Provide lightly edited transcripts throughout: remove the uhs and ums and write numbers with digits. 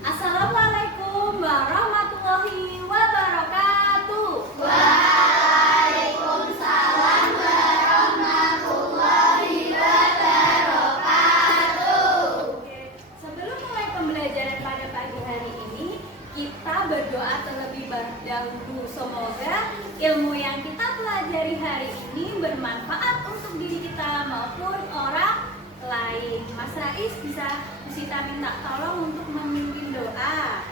Assalamualaikum warahmatullahi wabarakatuh. Waalaikumsalam warahmatullahi wabarakatuh. Sebelum mulai pembelajaran pada pagi hari ini, kita berdoa terlebih dahulu. Semoga ilmu yang kita pelajari hari ini bermanfaat untuk diri kita maupun orang lain. Mas Rais bisa Sita minta tolong untuk memimpin doa.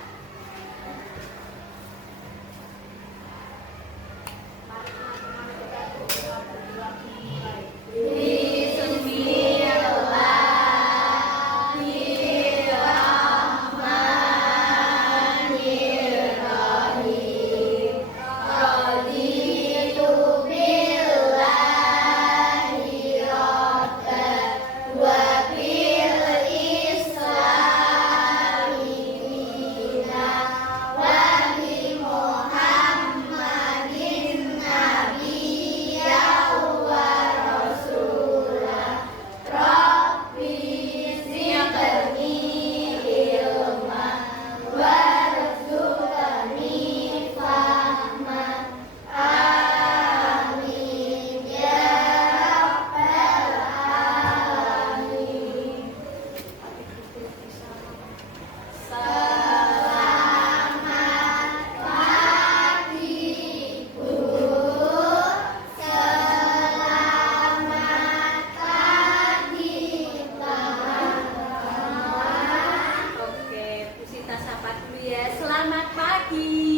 Selamat pagi.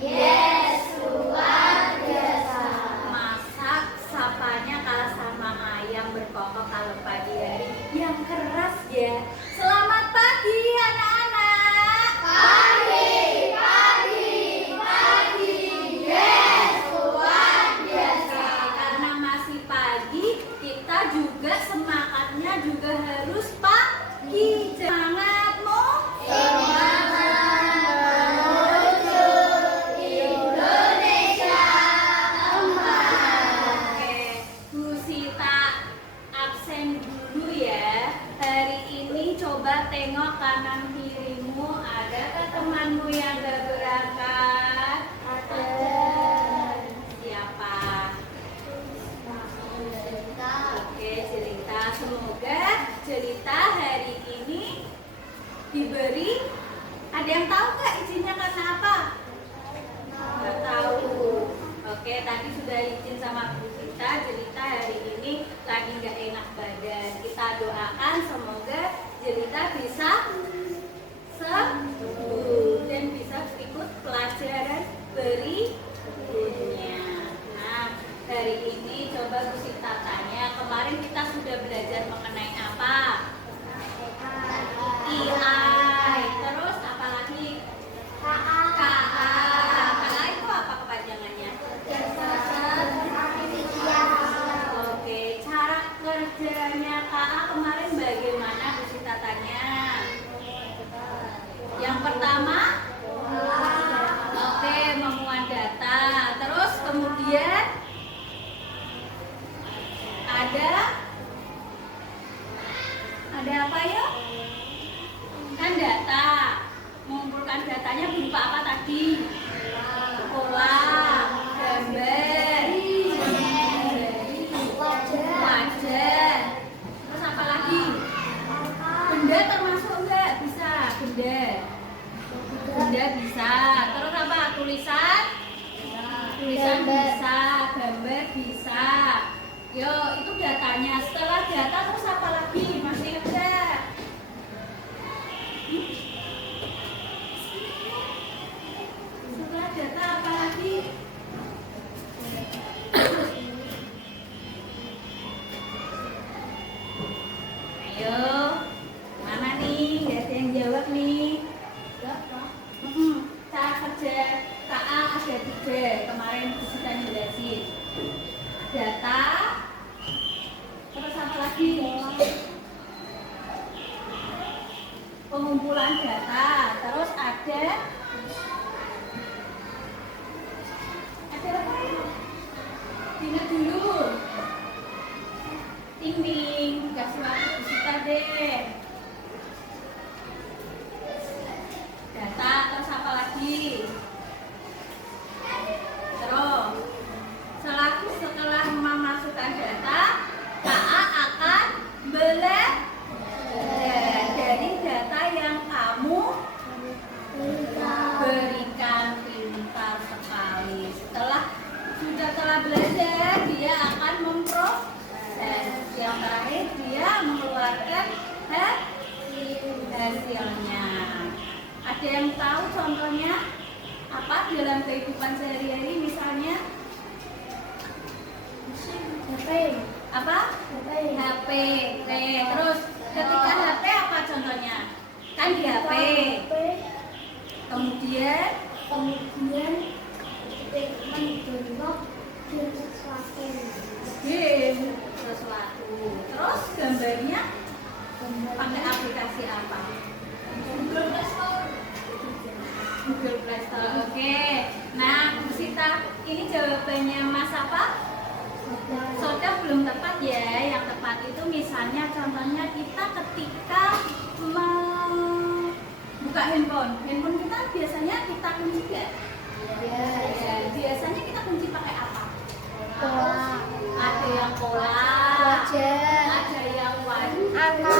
Yes, luar biasa. Masak sapanya kalah sama ayam berkokok kalau pagi hari yang keras ya. Selamat pagi anak-anak. Yes, luar biasa. Karena masih pagi, kita juga semangatnya juga harus pagi. Semangatmu Menuju Indonesia emas. Oke, Bu Sita absen dulu ya. Hari ini coba tengok kanan kirimu, adakah temanmu yang gak berangkat? Ada. Siapa? Oke, cerita. Semoga cerita hari ini diberi. Ada yang tahu nggak izinnya karena apa? Nggak tahu. Oke, tadi sudah izin sama Bu Sita. Cerita hari ini lagi nggak enak badan. Kita doakan semoga cerita bisa sembuh dan bisa ikut pelajaran berikutnya. Nah, hari ini coba Bu Sita tanya. Kemarin kita sudah belajar mengenai apa? EI. Terus apa lagi? KA. KA itu apa kepanjangannya? Oke, cara kerjanya KA kemarin bagaimana Bu Sita tanya? Yang pertama, oke, memuat data. Terus kemudian ada apa ya? Kan data. Mengumpulkan datanya berupa apa tadi? Pola, gambar, wajah. Terus apa lagi? Benda termasuk enggak? Bisa, benda. Benda bisa. Terus apa? Tulisan? Tulisan bisa, gambar bisa. Yo, itu datanya. Setelah data terus apa lagi? Masih ada? Setelah data apa lagi? Ayo, mana nih? Gak ada yang jawab nih. Cara kerja KA ada 3. Kemarin kita jelasin. Data, terus apa lagi? Pengumpulan data, terus ada apa ya? Ingat dulu. Ting ting, kasih kehidupan sehari-hari misalnya HP. apa? HP. HP. Terus ketika HP apa contohnya? Kan di HP. Kemudian mendownload game sesuatu. Terus gambarnya pakai aplikasi apa? Google Play Store. Google Play Store. Oke. Nah, Bu Sita, ini jawabannya Mas apa? Soda belum tepat ya. Yang tepat itu misalnya contohnya kita ketika buka handphone kita biasanya kita kunci nggak? Ya, biasanya kita kunci pakai apa? Ada yang pola, ada yang Angka.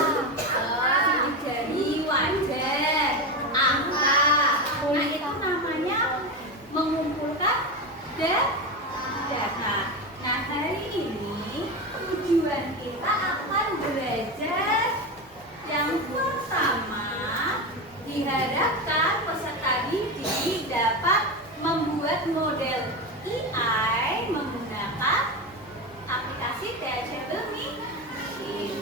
sidik jari, wajah, angka. Nah itu namanya mengumpulkan data. Nah hari ini tujuan kita akan belajar yang pertama, diharapkan peserta didik dapat membuat model AI menggunakan aplikasi Teachable Machine.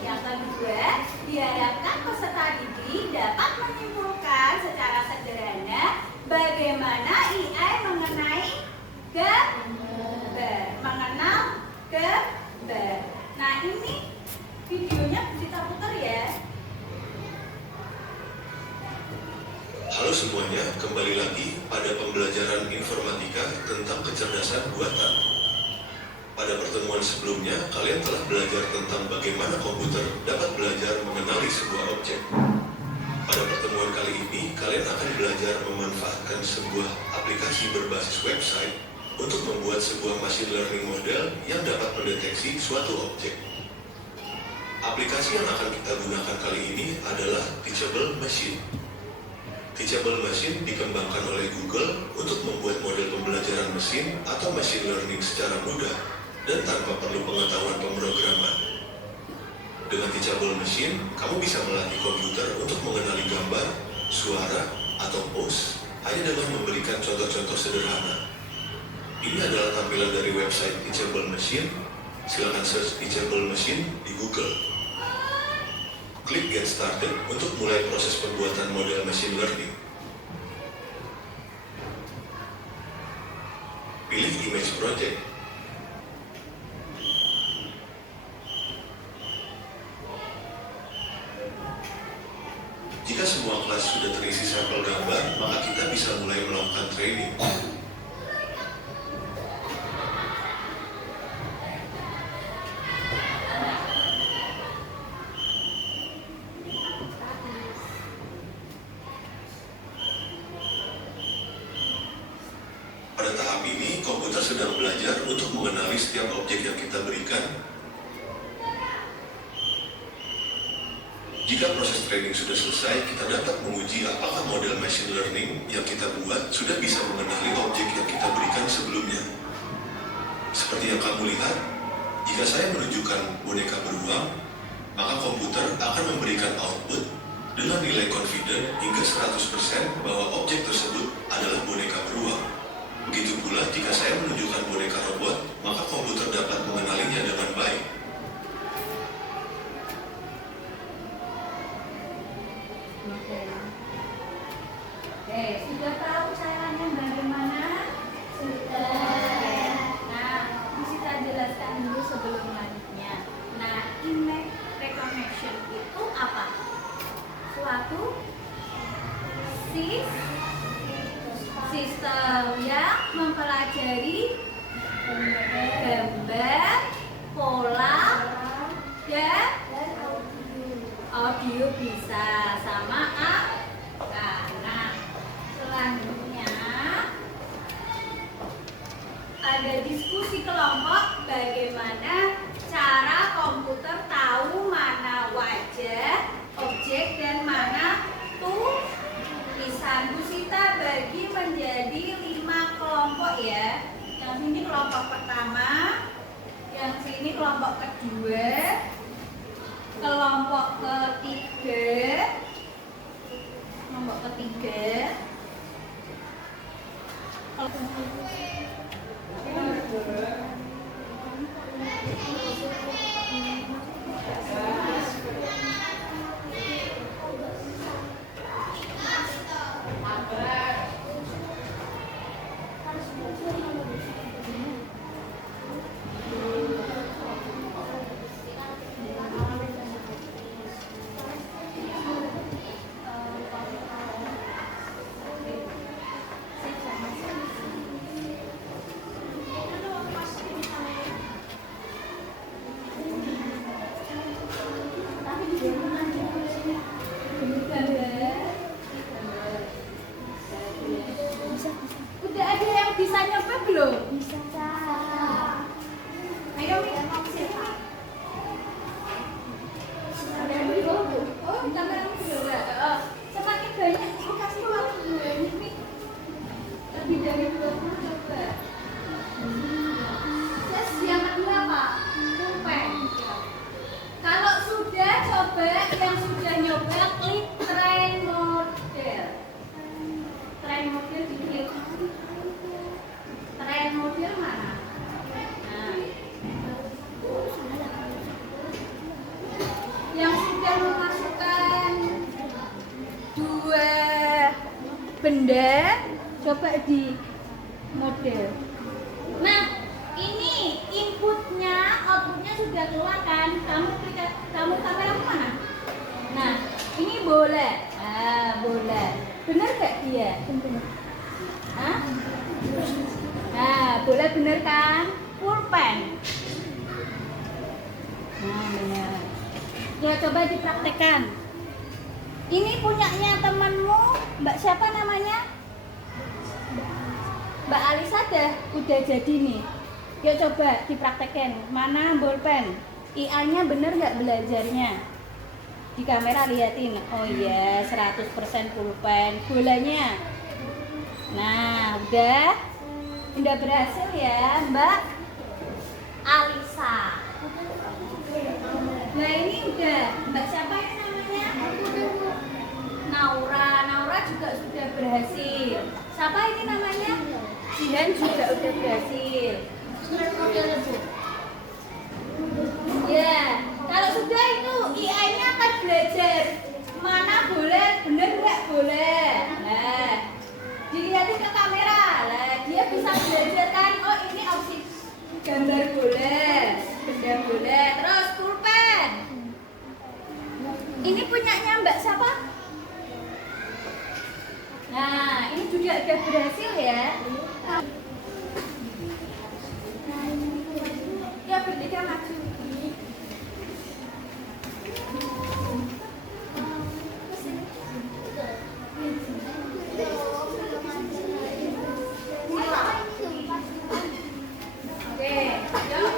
Yang kedua, diharapkan peserta didik dapat menyimpulkan secara sederhana bagaimana AI mengenal gambar. Nah ini videonya kita putar ya. Halo semuanya, kembali lagi pada pembelajaran informatika tentang kecerdasan buatan. Pada pertemuan sebelumnya, kalian telah belajar tentang bagaimana komputer dapat belajar mengenali sebuah objek. Pada pertemuan kali ini, kalian akan belajar memanfaatkan sebuah aplikasi berbasis website untuk membuat sebuah machine learning model yang dapat mendeteksi suatu objek. Aplikasi yang akan kita gunakan kali ini adalah Teachable Machine. Teachable Machine dikembangkan oleh Google untuk membuat model pembelajaran mesin atau machine learning secara mudah dan tanpa perlu pengetahuan pemrograman. Dengan Teachable Machine, kamu bisa melatih komputer untuk mengenali gambar, suara, atau pose hanya dengan memberikan contoh-contoh sederhana. Ini adalah tampilan dari website Teachable Machine. Silakan search Teachable Machine di Google. Klik Get Started untuk mulai proses pembuatan model machine learning. Pilih Image Project. Jika semua kelas sudah terisi sampel gambar, maka kita bisa mulai melakukan training. Pada tahap ini, komputer sedang belajar untuk mengenali setiap objek yang kita berikan. Jika proses training sudah selesai, kita dapat menguji apakah model machine learning yang kita buat sudah bisa mengenali objek yang kita berikan sebelumnya. Seperti yang kamu lihat, jika saya menunjukkan boneka beruang, maka komputer akan memberikan output dengan nilai confident hingga 100% bahwa objek tersebut adalah boneka beruang. Begitu pula jika saya menunjukkan boneka robot, maka komputer dapat mengenalinya dengan baik. Oke, sudah tahu caranya bagaimana? Sudah. Nah, bisa jelaskan dulu sebelum lanjutnya. Nah, image recognition itu apa? Suatu sistem yang mempelajari gambar, pola, dan audio bisa sama angka. Nah, selanjutnya ada diskusi kelompok bagaimana cara komputer tahu mana wajah, objek, dan mana tulisan. Bu Sita bagi menjadi 5 kelompok ya. Yang sini kelompok pertama, yang sini kelompok kedua, kelompok ketiga, Udah ada yang bisa nyoba belum? Bisa. Ayo Mi. Oh, kamera juga. Semakin banyak kasih waktu banyak Mi. Lebih dari 20 coba. Terus yang kedua apa? Pulpen. Kalau sudah coba, yang sudah nyoba klik try model. Try model diklik. Try model mana? Nah, yang sudah memasukkan dua benda, coba di model. Nah, ini inputnya, outputnya sudah keluar kan? Kamu kamera mana? Nah, ini bola. Bola. Benar gak dia? Hah? Nah, bola bener kan? Pulpen. Nah, benar. Ya, coba dipraktekkan. Ini punyanya temanmu, Mbak siapa namanya? Mbak Alisa udah jadi nih. Yuk coba dipraktekkan. Mana bolpen? IA-nya bener nggak belajarnya? Di kamera liatin. Oh iya, 100% pulpen. Bolanya. Nah, udah berhasil ya, Mbak Alisa. Nah, ini udah. Mbak siapa ini namanya? Naura juga sudah berhasil. Siapa ini namanya? Jihan juga udah berhasil. Ya, kalau sudah itu AI-nya akan belajar mana boleh, bener nggak boleh. Nah, dilihatin ke kamera. Lah, dia bisa belajar kan? Oh, ini opsi gambar boleh, benda boleh. Terus pulpen. Ini punyanya Mbak siapa? Nah, ini juga udah berhasil ya. Ya, bertiga maju. Oke, yuk.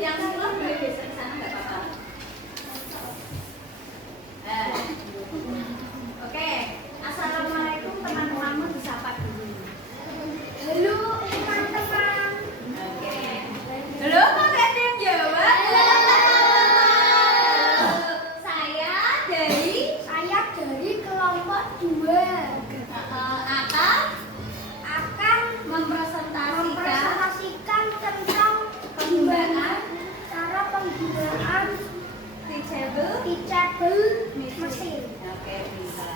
Yang sebelah boleh geser ke sana, nggak apa-apa. Oke, assalamualaikum teman-temanmu, disapa dulu. Halo teman-teman. Oke. Halo, kok nggak ada yang jawab? Saya dari kelompok 2 akan mempresentasikan tentang cara penggunaan teachable mesin. Oke, bisa.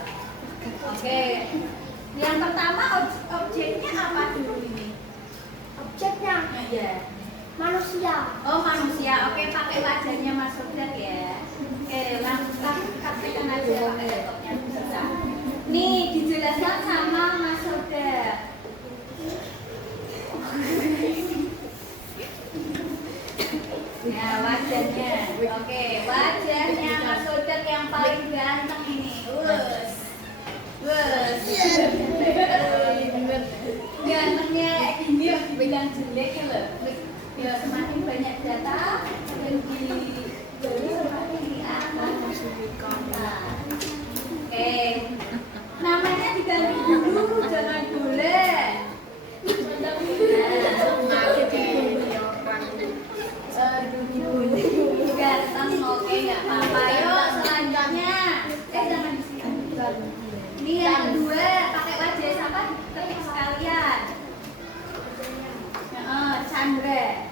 Oke. Yang pertama objeknya apa dulu ini? Objeknya Ya. manusia. Oh, manusia. Oke, pakai wajahnya Mas Sodat ya. Oke, langsung praktekkan aja pakai laptopnya bisa. Nih, dijelaskan sama Mas Sodat. Ya, wajahnya. Oke, wajahnya Mas Sodat yang paling ganteng ini. Gantengnya ini bilang jelek ya loh. Ya, semakin banyak data yang jadi semakin di atas. Oke, namanya diganti dulu, jangan boleh. Ganteng, oke, nggak apa-apa. Yuk, selanjutnya. Jangan di sini. Ini yang kedua, pakai wajah siapa? Ketik sekalian. Chandra.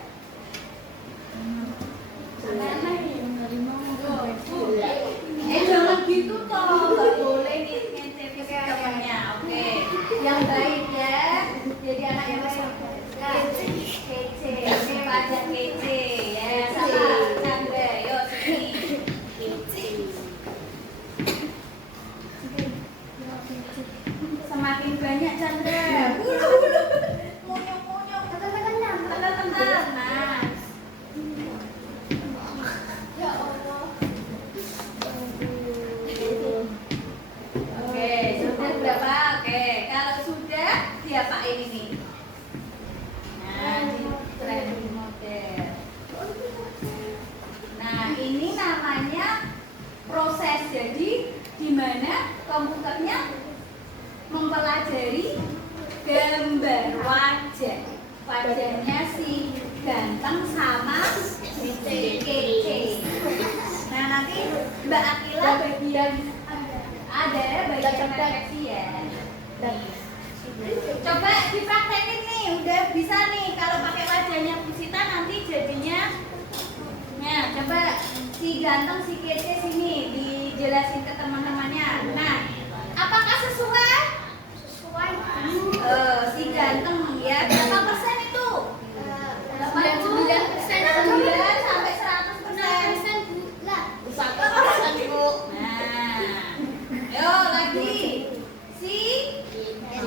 Jangan gitu toh, nggak boleh ngintip temannya. Oke, yang baik ya. Jadi anak yang baik. Kece, ini pelajar kece ya. Sama Chandra, yuk sini. Semakin banyak Chandra. Munyuk. Tenang. Nah. Ya Allah. Oke, sudah berapa? Oke, kalau sudah diapain ini? Nah, di training model. Nah, ini namanya proses. Jadi, di mana komputernya mempelajari gambar wajah. Wajahnya si ganteng sama si kece. Nah, nanti Mbak Akila bagian ada bagian refleksi ya. Coba dipraktekin nih, udah bisa nih. Kalau pakai wajahnya Pusita nanti jadinya. Nah, coba si ganteng si kece sini dijelasin ke teman-temannya. Nah, apakah sesuai? Sesuai. Si ganteng ya berapa persen itu? 99% sampai 100%. Lah, 1% Bu. Nah, ayo lagi si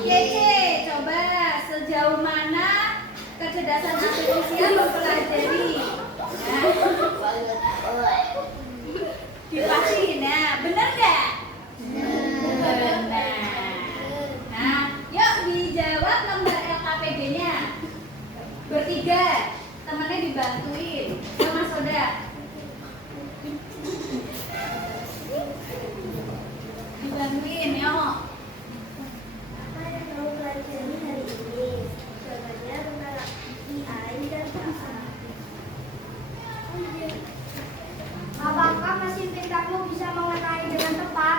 kece, coba sejauh mana kecerdasan artifisial mempelajari. Nah, dipastiin ya, bener nggak? Bener. Nah, yuk dijawab nomor LKPD-nya. Bertiga, temennya dibantuin. Yuk Mas Soda. Dibantuin, yuk. apa yang kamu pelajari hari ini? Jawabannya tentang AI dan bahasa. Apakah mesin pintarmu bisa mengenali dengan tepat?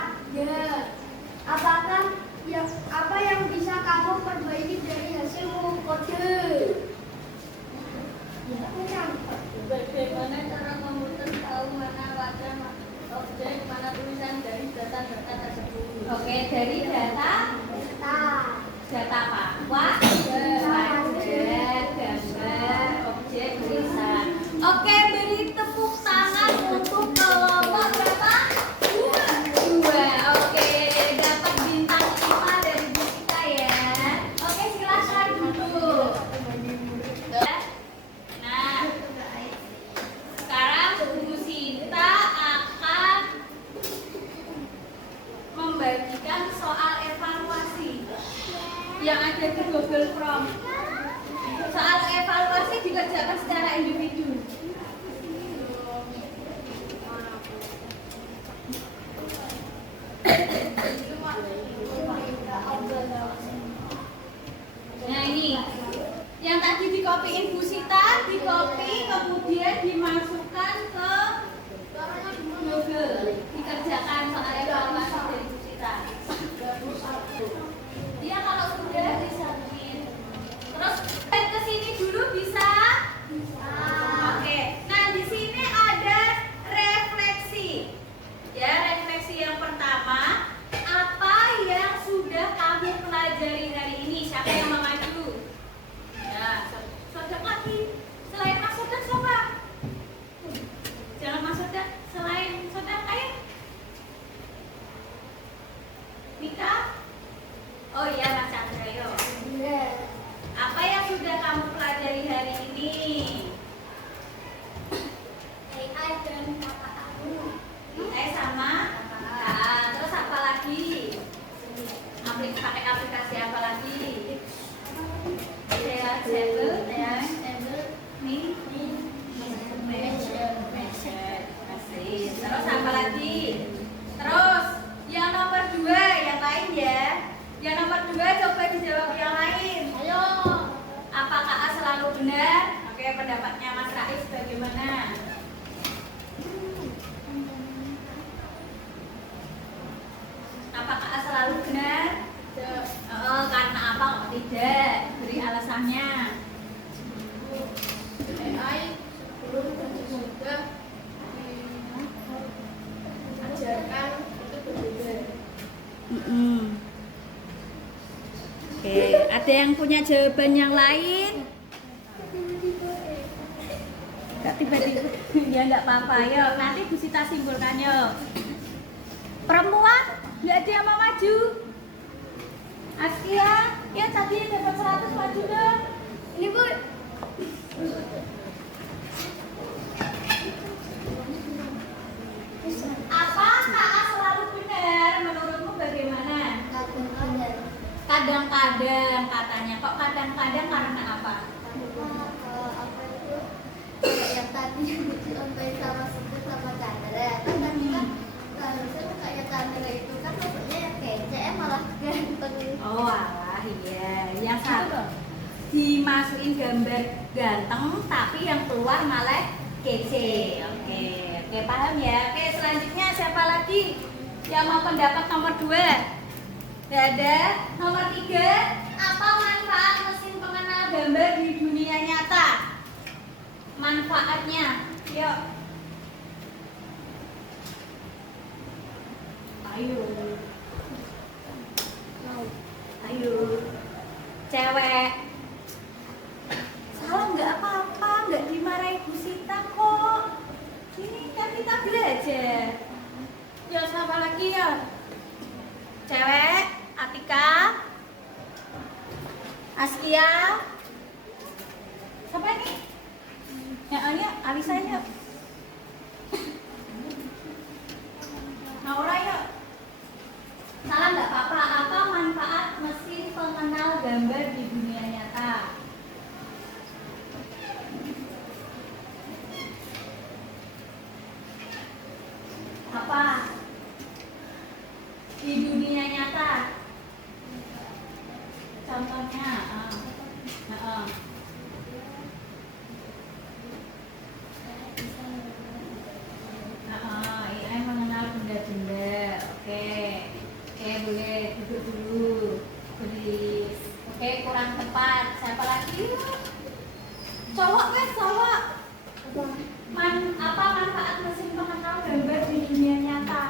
Ya. Apa yang bisa kamu perbaiki dari hasilmu? Kode. Ya, Bagaimana cara komputer tahu mana wajah objek, mana tulisan dari data-data tersebut? Oke, dari data apa? Wajah, gambar, objek, tulisan. Oke, beri tepuk tangan untuk kelompok berapa? Dua. Oke, dapat bintang 5 dari Bu Sita ya. Oke, silakan duduk. Nah, sekarang Bu Sita akan membagikan soal evaluasi yang ada di Google Ada yang punya jawaban yang lain? Gak tiba-tiba. Ya nggak apa-apa, yuk nanti Bu Sita simpulkan yuk. Perempuan, nggak ada yang mau maju. Askia, ya tadi yang dapat 100 maju dong. Ini Bu. Apa KA selalu benar? Menurutmu bagaimana? Kadang-kadang katanya. Kok kadang-kadang karena apa? Yang tadi dicontohin sama Suku sama Chandra kan tadi kan harusnya kayak Chandra itu kan maksudnya yang kece malah ganteng. Oh alah iya. Yang satu dimasukin gambar ganteng tapi yang keluar malah kece. Oke, paham ya. Oke, selanjutnya siapa lagi yang mau pendapat nomor 2? Tidak ada. Nomor 3, apa manfaat mesin pengenal gambar di dunia nyata? Manfaatnya, yuk. Ayo. Cewek. Salah nggak apa-apa, nggak dimarahi Bu Sita kok. Ini kan kita belajar. Ya siapa lagi ya? Cewek, Atika, Askia. Siapa ini? Ya, Alisa yuk. Naura yuk. Salah nggak apa-apa. Apa manfaat mesin pengenal gambar di dunia nyata? Apa? Di dunia nyata. Contohnya, AI mengenal benda-benda. Oke, boleh duduk dulu. Beris. Oke, kurang tepat. Siapa lagi? Cowok guys, cowok. Apa manfaat mesin pengenal gambar di dunia nyata?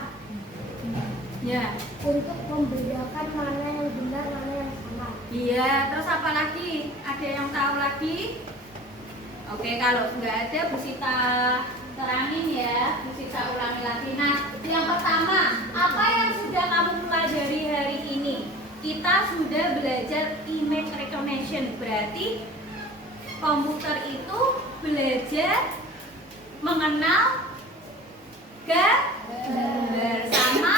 Ya. Untuk membedakan mana yang benar mana yang salah. Iya, terus apa lagi? Ada yang tahu lagi? Oke, kalau nggak ada Bu Sita terangin ya, Bu Sita ulangi lagi. Nah, yang pertama, apa yang sudah kamu pelajari hari ini? Kita sudah belajar image recognition, berarti komputer itu belajar mengenal gambar sama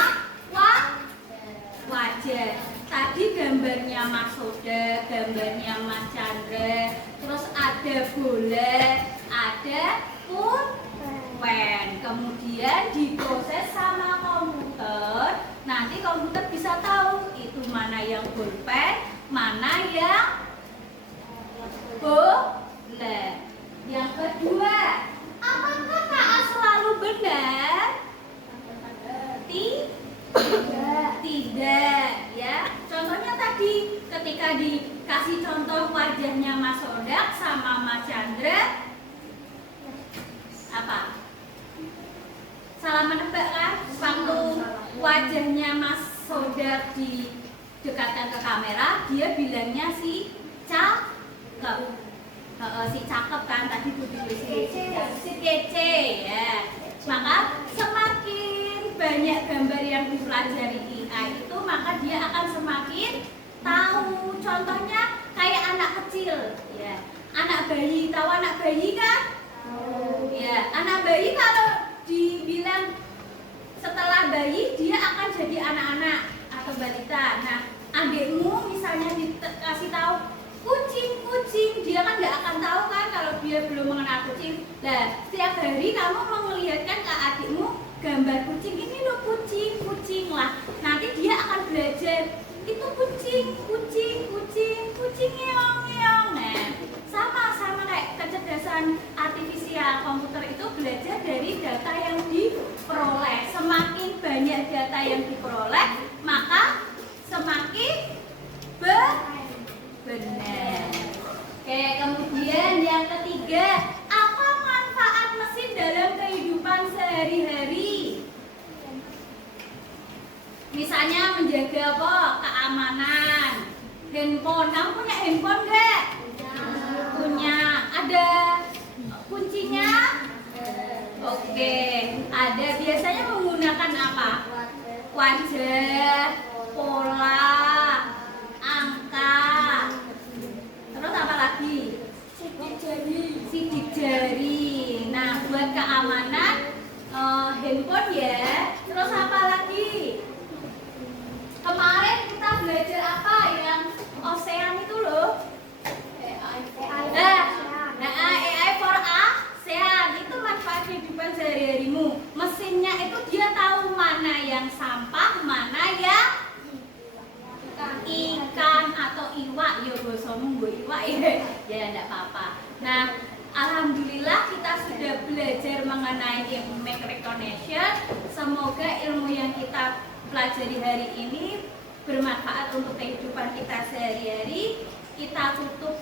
wajah. Tadi gambarnya Mas Soda, gambarnya Mas Chandra, terus ada bola, ada pulpen. Kemudian diproses sama komputer. Nanti komputer bisa tahu itu mana yang pulpen, mana yang bola. Yang kedua, apakah KA selalu benar? Tidak, ya. Contohnya tadi ketika dikasih contoh wajahnya Mas Sodak sama Mas Chandra, apa? Salah menebak kan? Waktu wajahnya Mas Sodak didekatkan ke kamera, dia bilangnya si cakep. Si cakep kan tadi si kece ya. Maka semakin banyak gambar yang dipelajari AI itu, maka dia akan semakin tahu. Contohnya kayak anak kecil ya. Anak bayi, tahu anak bayi kan? Ya, anak bayi kalau dibilang setelah bayi dia akan jadi anak-anak atau balita. Nah, adikmu misalnya dikasih tahu kucing, dia kan nggak akan tahu kan kalau dia belum mengenal kucing. Nah, setiap hari kamu melihatkan ke adikmu gambar kucing, ini loh kucing lah. Nanti dia akan belajar itu kucing ngeong. Nah, sama kayak kecerdasan artifisial, komputer itu belajar dari data yang diperoleh. Semakin banyak data yang diperoleh, maka semakin benar. Oke, kemudian yang ketiga, apa manfaat mesin dalam kehidupan sehari-hari? Misalnya menjaga apa? Keamanan, Handphone. Kamu punya handphone nggak? Punya. Ada kuncinya? Oke. Ada. Biasanya menggunakan apa? Wajah, pola, angka. Terus apa lagi? Sidik jari. Nah, buat keamanan handphone ya. Terus apa lagi? Kemarin kita belajar apa yang ocean itu loh? AI for ASEAN itu manfaat kehidupan sehari-harimu. Mesinnya itu dia tahu mana yang sampah, mana yang ikan atau iwak. Yo bosomu gue iwak ya. Ya enggak apa-apa. Nah, alhamdulillah kita sudah belajar mengenai image recognition. Semoga ilmu yang kita pelajari hari ini bermanfaat untuk kehidupan kita sehari-hari. Kita tutup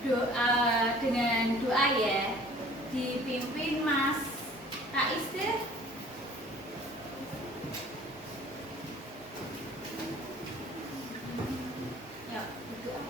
doa dengan doa ya, dipimpin Mas Rais deh. Ya, berdoa.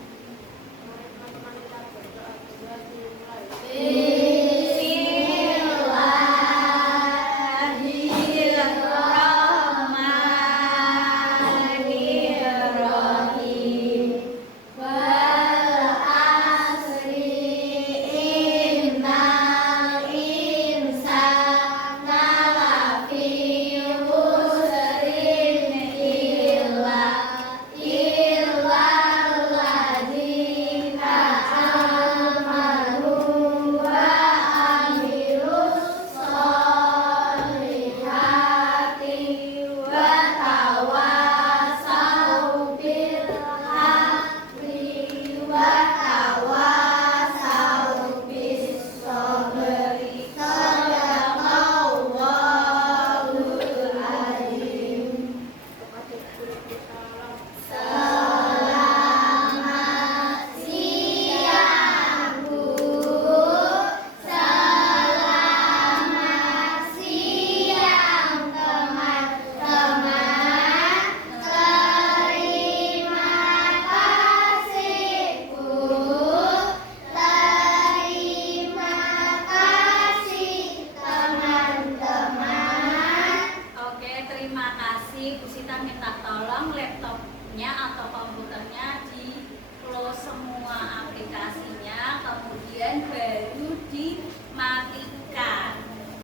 Bu Sita minta tolong laptopnya atau komputernya di close semua aplikasinya, kemudian baru dimatikan.